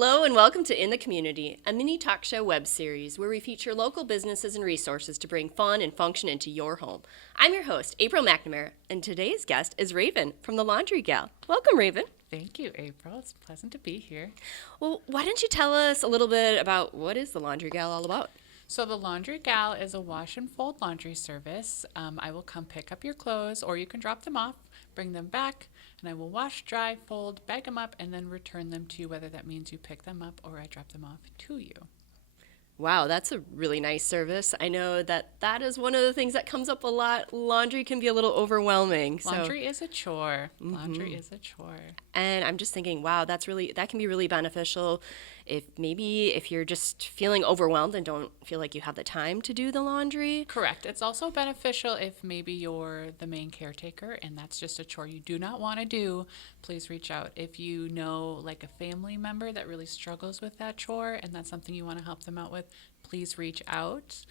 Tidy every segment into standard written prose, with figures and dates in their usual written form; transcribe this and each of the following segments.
Hello and welcome to In the Community, a mini talk show web series where we feature local businesses and resources to bring fun and function into your home. I'm your host, April McNamara, and today's guest is Raven from The Laundry Gal. Welcome, Raven. Thank you, April. It's pleasant to be here. Well, why don't you tell us a little bit about what is The Laundry Gal all about? So The Laundry Gal is a wash and fold laundry service. I will come pick up your clothes, or you can drop them off, bring them back, and I will wash, dry, fold, bag them up, and then return them to you, whether that means you pick them up or I drop them off to you. Wow, that's a really nice service. I know that is one of the things that comes up a lot. Laundry can be a little overwhelming. Laundry is a chore. Laundry is a chore. And I'm just thinking, wow, that can be really beneficial if you're just feeling overwhelmed and don't feel like you have the time to do the laundry. Correct. It's also beneficial if maybe you're the main caretaker and that's just a chore you do not want to do. Please reach out. If you know like a family member that really struggles with that chore and that's something you want to help them out with, please reach out.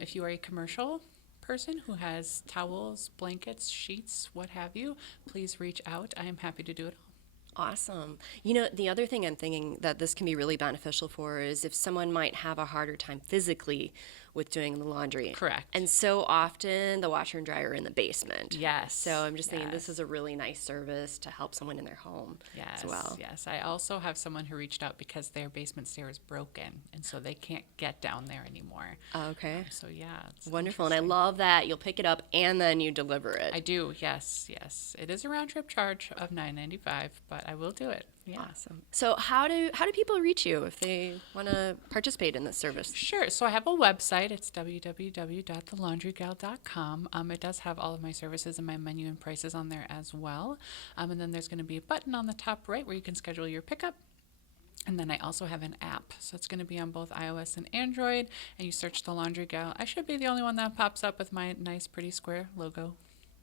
If you are a commercial person who has towels, blankets, sheets, what have you, please reach out. I am happy to do it all. Awesome. You know, the other thing I'm thinking that this can be really beneficial for is if someone might have a harder time physically with doing the laundry. Correct. And so often the washer and dryer are in the basement. Yes. So I'm just thinking this is a really nice service to help someone in their home as well. Yes. I also have someone who reached out because their basement stair is broken, and so they can't get down there anymore. Okay. So yeah, it's wonderful. And I love that you'll pick it up and then you deliver it. I do. Yes. It is a round trip charge of $9.95, but I will do it. Yeah. Awesome. So how do people reach you if they want to participate in this service? Sure. So I have a website. It's www.thelaundrygal.com. It does have all of my services and my menu and prices on there as well. And then there's going to be a button on the top right where you can schedule your pickup. And then I also have an app. So it's going to be on both iOS and Android. And you search The Laundry Gal. I should be the only one that pops up with my nice, pretty square logo.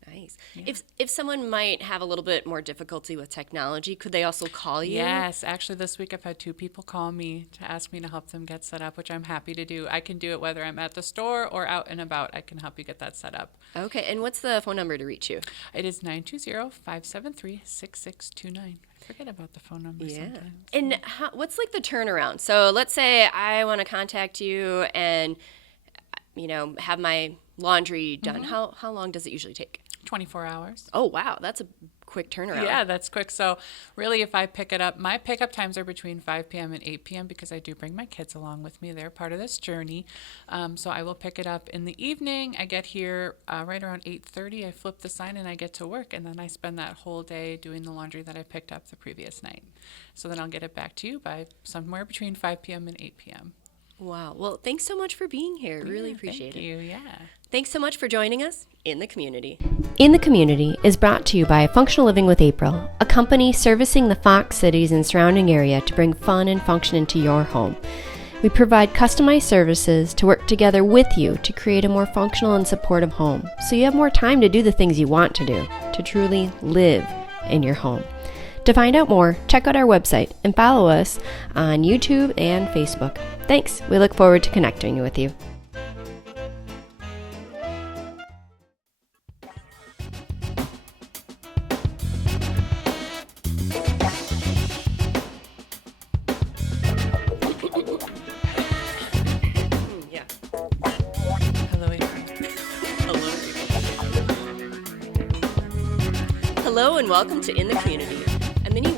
Nice. Yeah. If someone might have a little bit more difficulty with technology, could they also call you? Yes. Actually, this week I've had 2 people call me to ask me to help them get set up, which I'm happy to do. I can do it whether I'm at the store or out and about. I can help you get that set up. Okay. And what's the phone number to reach you? It is 920-573-6629. I forget about the phone number sometimes. And what's like the turnaround? So let's say I want to contact you and, have my laundry done. How long does it usually take? 24 hours. Oh, wow. That's a quick turnaround. Yeah, that's quick. So really, if I pick it up, my pickup times are between 5 p.m. and 8 p.m. because I do bring my kids along with me. They're part of this journey. So I will pick it up in the evening. I get here right around 8:30. I flip the sign and I get to work. And then I spend that whole day doing the laundry that I picked up the previous night. So then I'll get it back to you by somewhere between 5 p.m. and 8 p.m. Wow. Well, thanks so much for being here. Really appreciate it. Thank you. Yeah. Thanks so much for joining us in the community. In the Community is brought to you by Functional Living with April, a company servicing the Fox cities and surrounding area to bring fun and function into your home. We provide customized services to work together with you to create a more functional and supportive home, so you have more time to do the things you want to do, to truly live in your home. To find out more, check out our website and follow us on YouTube and Facebook. Thanks. We look forward to connecting with you. Hello and welcome to In the Community, a mini